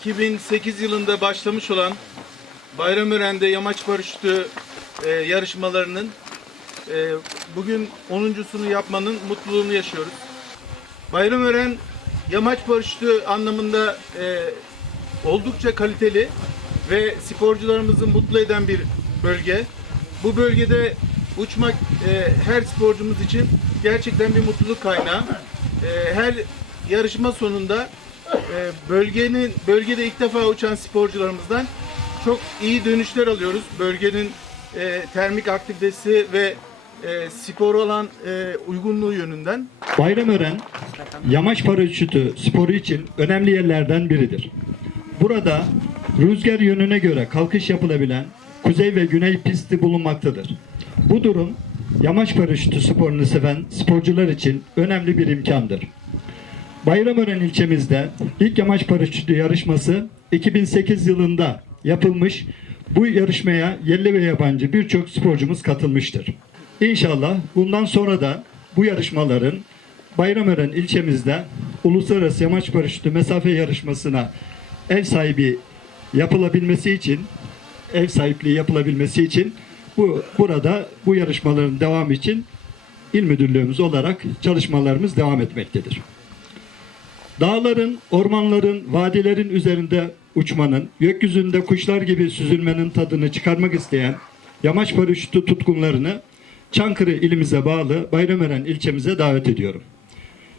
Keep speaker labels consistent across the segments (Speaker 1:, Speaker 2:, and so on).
Speaker 1: 2008 yılında başlamış olan Bayramören'de yamaç paraşütü e, yarışmalarının e, bugün 10.sunu yapmanın mutluluğunu yaşıyoruz. Bayramören yamaç paraşütü anlamında e, oldukça kaliteli ve sporcularımızı mutlu eden bir bölge. Bu bölgede uçmak e, her sporcumuz için gerçekten bir mutluluk kaynağı. E, her yarışma sonunda e, bölgenin bölgede ilk defa uçan sporcularımızdan çok iyi dönüşler alıyoruz. Bölgenin e, termik aktivitesi ve e, spor olan e, uygunluğu yönünden.
Speaker 2: Bayramören, yamaç paraşütü sporu için önemli yerlerden biridir. Burada rüzgar yönüne göre kalkış yapılabilen kuzey ve güney pisti bulunmaktadır. Bu durum yamaç paraşütü sporunu seven sporcular için önemli bir imkandır. Bayramören ilçemizde ilk yamaç paraşütü yarışması 2008 yılında yapılmış. Bu yarışmaya yerli ve yabancı birçok sporcumuz katılmıştır. İnşallah bundan sonra da bu yarışmaların Bayramören ilçemizde uluslararası yamaç paraşütü mesafe yarışmasına ev sahibi yapılabilmesi için ev sahipliği yapılabilmesi için bu burada bu yarışmaların devamı için il müdürlüğümüz olarak çalışmalarımız devam etmektedir. Dağların, ormanların, vadilerin üzerinde uçmanın, gökyüzünde kuşlar gibi süzülmenin tadını çıkarmak isteyen yamaç paraşütü tutkunlarını Çankırı ilimize bağlı Bayramören ilçemize davet ediyorum.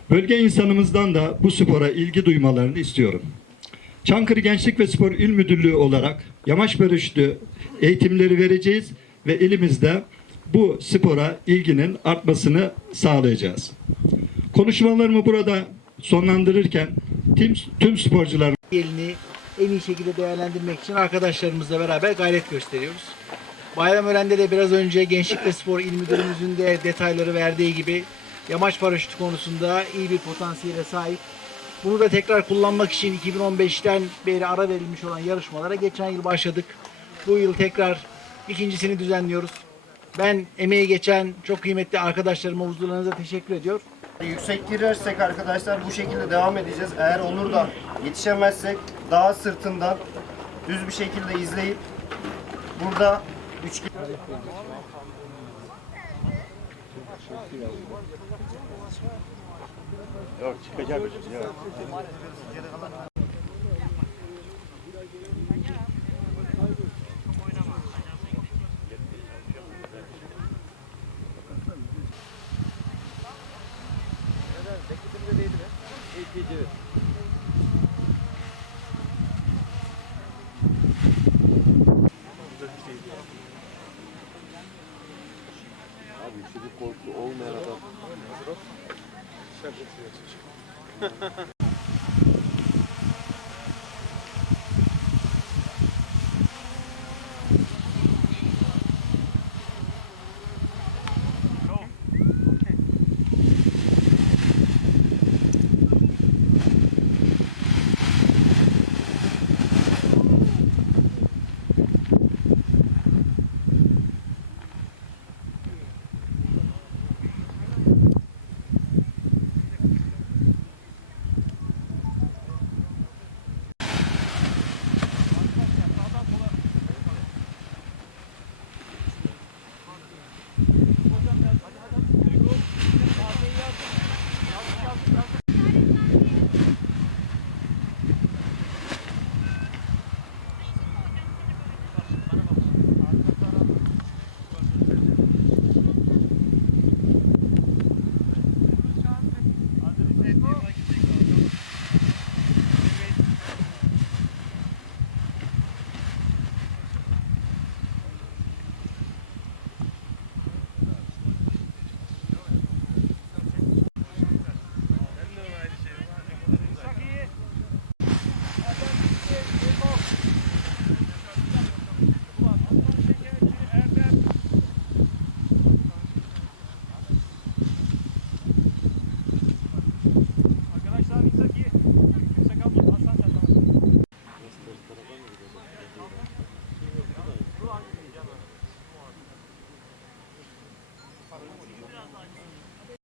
Speaker 2: Bölge insanımızdan da bu spora ilgi duymalarını istiyorum. Çankırı Gençlik ve Spor İl Müdürlüğü olarak yamaç paraşütü eğitimleri vereceğiz ve ilimizde bu spora ilginin artmasını sağlayacağız. Konuşmalarımı burada sonlandırırken tüm, tüm sporcular
Speaker 3: Elini en iyi şekilde değerlendirmek için arkadaşlarımızla beraber gayret gösteriyoruz. Bayramören'de de biraz önce Gençlik ve Spor İl Müdürümüzün de detayları verdiği gibi yamaç paraşütü konusunda iyi bir potansiyele sahip. Bunu da tekrar kullanmak için 2015'ten beri ara verilmiş olan yarışmalara geçen yıl başladık. Bu yıl tekrar ikincisini düzenliyoruz. Ben emeği geçen çok kıymetli arkadaşlarıma, huzurlarınıza teşekkür ediyor.
Speaker 4: Yüksek girersek arkadaşlar bu şekilde devam edeceğiz. Eğer olur da yetişemezsek daha sırtından düz bir şekilde izleyip burada üç Yok çıkacak. Yok. gidiyor. Abi şimdi korku olmayan adam. Şaka